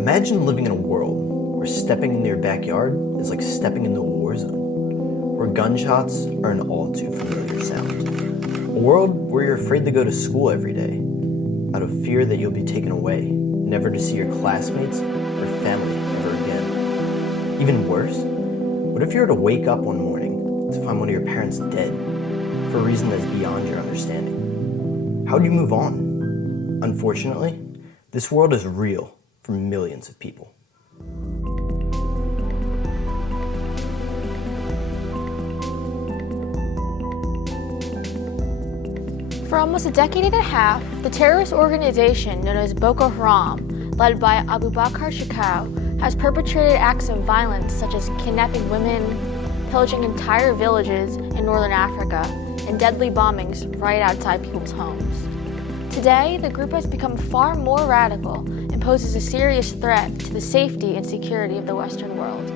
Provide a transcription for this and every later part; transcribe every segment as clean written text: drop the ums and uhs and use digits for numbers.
Imagine living in a world where stepping into your backyard is like stepping into a war zone, where gunshots are an all too familiar sound. A world where you're afraid to go to school every day, out of fear that you'll be taken away, never to see your classmates or family ever again. Even worse, what if you were to wake up one morning to find one of your parents dead for a reason that is beyond your understanding? How do you move on? Unfortunately, this world is real for millions of people. For almost a decade and a half, the terrorist organization known as Boko Haram, led by Abu Bakr Shekau, has perpetrated acts of violence such as kidnapping women, pillaging entire villages in northern Africa, and deadly bombings right outside people's homes. Today, the group has become far more radical and poses a serious threat to the safety and security of the Western world.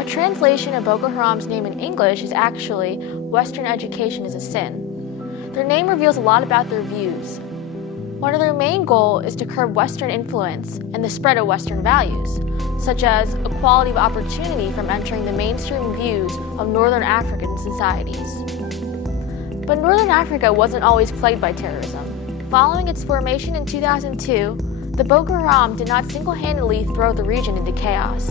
A translation of Boko Haram's name in English is actually "Western education is a sin." Their name reveals a lot about their views. One of their main goals is to curb Western influence and the spread of Western values, such as equality of opportunity from entering the mainstream views of Northern African societies. But Northern Africa wasn't always plagued by terrorism. Following its formation in 2002, the Boko Haram did not single-handedly throw the region into chaos.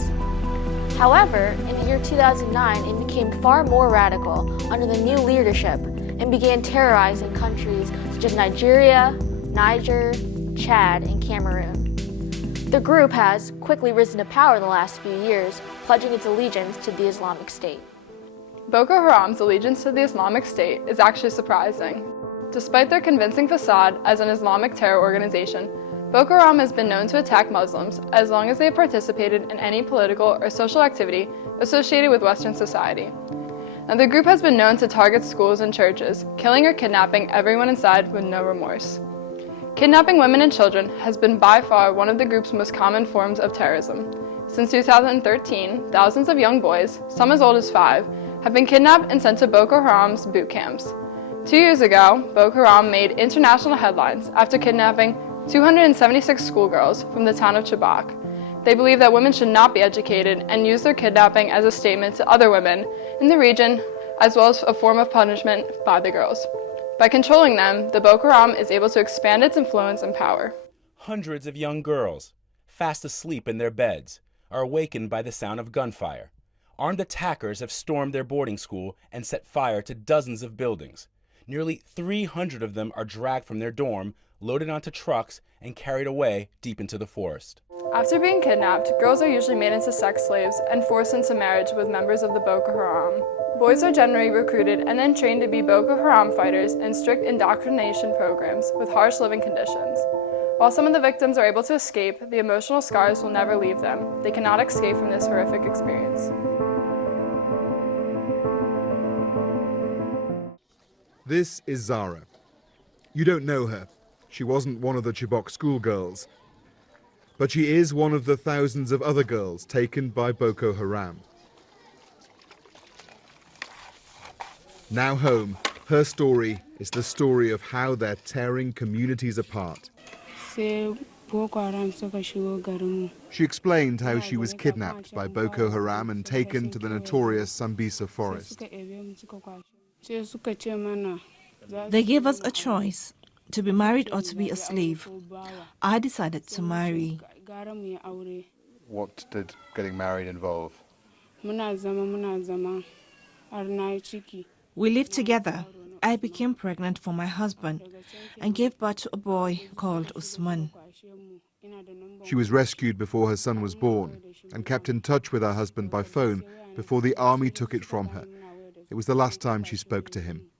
However, in the year 2009, it became far more radical under the new leadership and began terrorizing countries such as Nigeria, Niger, Chad, and Cameroon. The group has quickly risen to power in the last few years, pledging its allegiance to the Islamic State. Boko Haram's allegiance to the Islamic State is actually surprising. Despite their convincing facade as an Islamic terror organization, Boko Haram has been known to attack Muslims as long as they have participated in any political or social activity associated with Western society. Now, the group has been known to target schools and churches, killing or kidnapping everyone inside with no remorse. Kidnapping women and children has been by far one of the group's most common forms of terrorism. Since 2013, thousands of young boys, some as old as 5, have been kidnapped and sent to Boko Haram's boot camps. 2 years ago, Boko Haram made international headlines after kidnapping 276 schoolgirls from the town of Chibok. They believe that women should not be educated and use their kidnapping as a statement to other women in the region, as well as a form of punishment by the girls. By controlling them, the Boko Haram is able to expand its influence and power. Hundreds of young girls, fast asleep in their beds, are awakened by the sound of gunfire. Armed attackers have stormed their boarding school and set fire to dozens of buildings. Nearly 300 of them are dragged from their dorm, loaded onto trucks, and carried away deep into the forest. After being kidnapped, girls are usually made into sex slaves and forced into marriage with members of the Boko Haram. Boys are generally recruited and then trained to be Boko Haram fighters in strict indoctrination programs with harsh living conditions. While some of the victims are able to escape, the emotional scars will never leave them. They cannot escape from this horrific experience. This is Zara. You don't know her. She wasn't one of the Chibok schoolgirls. But she is one of the thousands of other girls taken by Boko Haram. Now home, her story is the story of how they're tearing communities apart. She explained how she was kidnapped by Boko Haram and taken to the notorious Sambisa forest. They gave us a choice, to be married or to be a slave. I decided to marry. What did getting married involve? We lived together. I became pregnant for my husband and gave birth to a boy called Usman. She was rescued before her son was born and kept in touch with her husband by phone before the army took it from her. It was the last time she spoke to him.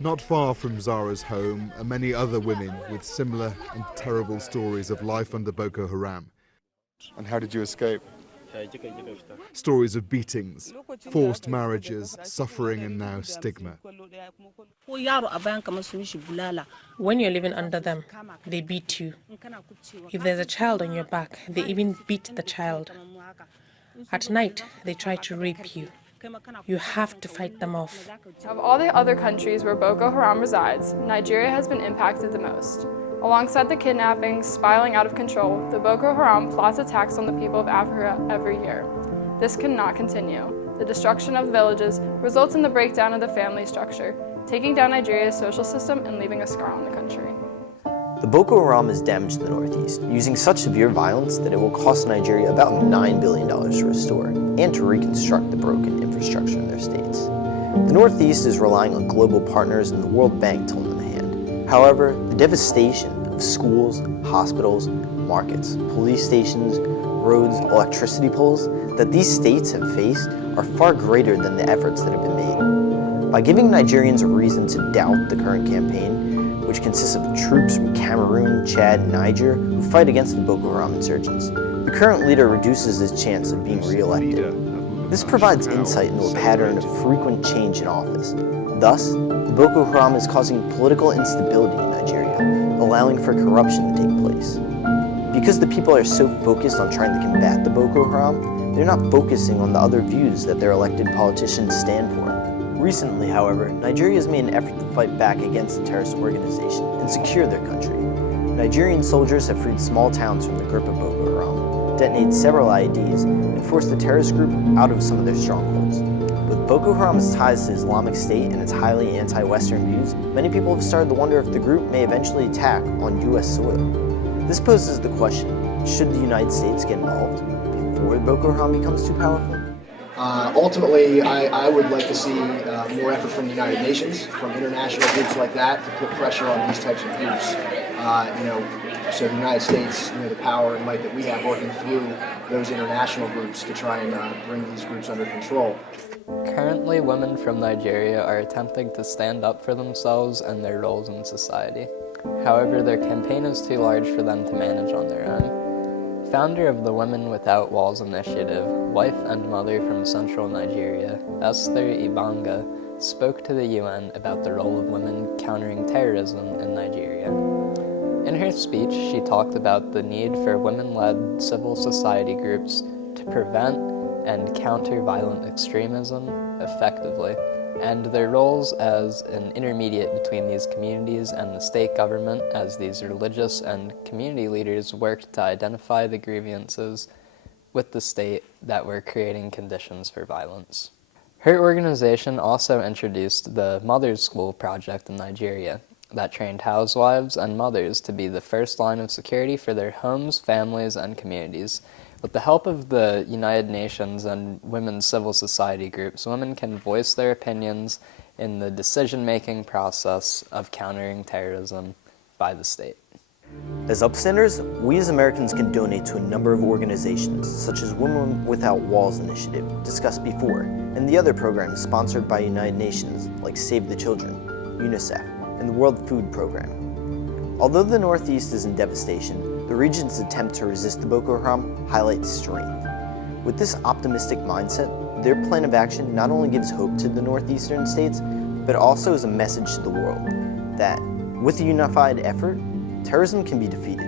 Not far from Zara's home are many other women with similar and terrible stories of life under Boko Haram. And how did you escape? Stories of beatings, forced marriages, suffering, and now stigma. When you're living under them, they beat you. If there's a child on your back, they even beat the child. At night, they try to rape you. You have to fight them off. Of all the other countries where Boko Haram resides, Nigeria has been impacted the most. Alongside the kidnappings spiraling out of control, the Boko Haram plots attacks on the people of Africa every year. This cannot continue. The destruction of villages results in the breakdown of the family structure, taking down Nigeria's social system and leaving a scar on the country. The Boko Haram has damaged the Northeast, using such severe violence that it will cost Nigeria about $9 billion to restore and to reconstruct the broken infrastructure in their states. The Northeast is relying on global partners and the World Bank to lend them a hand. However, the devastation of schools, hospitals, markets, police stations, roads, electricity poles that these states have faced are far greater than the efforts that have been made. By giving Nigerians a reason to doubt the current campaign, which consists of troops from Cameroon, Chad, and Niger who fight against the Boko Haram insurgents, the current leader reduces his chance of being re-elected. This provides insight into a pattern of frequent change in office. Thus, the Boko Haram is causing political instability in Nigeria, allowing for corruption to take place. Because the people are so focused on trying to combat the Boko Haram, they're not focusing on the other views that their elected politicians stand for. Recently, however, Nigeria has made an effort to fight back against the terrorist organization and secure their country. Nigerian soldiers have freed small towns from the grip of Boko Haram, detonated several IEDs, and forced the terrorist group out of some of their strongholds. With Boko Haram's ties to Islamic State and its highly anti-Western views, many people have started to wonder if the group may eventually attack on U.S. soil. This poses the question, should the United States get involved before Boko Haram becomes too powerful? Ultimately, I would like to see more effort from the United Nations, from international groups like that, to put pressure on these types of groups. So the United States, the power and might that we have working through those international groups to try and bring these groups under control. Currently, women from Nigeria are attempting to stand up for themselves and their roles in society. However, their campaign is too large for them to manage on their own. Founder of the Women Without Walls initiative, wife and mother from central Nigeria, Esther Ibanga, spoke to the UN about the role of women countering terrorism in Nigeria. In her speech, she talked about the need for women-led civil society groups to prevent and counter violent extremism effectively, and their roles as an intermediate between these communities and the state government as these religious and community leaders worked to identify the grievances with the state that were creating conditions for violence. Her organization also introduced the Mother's School project in Nigeria that trained housewives and mothers to be the first line of security for their homes, families, and communities. With the help of the United Nations and women's civil society groups, women can voice their opinions in the decision-making process of countering terrorism by the state. As upstanders, we as Americans can donate to a number of organizations, such as Women Without Walls Initiative, discussed before, and the other programs sponsored by United Nations, like Save the Children, UNICEF, and the World Food Program. Although the Northeast is in devastation, the region's attempt to resist the Boko Haram highlights strength. With this optimistic mindset, their plan of action not only gives hope to the northeastern states, but also is a message to the world that, with a unified effort, terrorism can be defeated.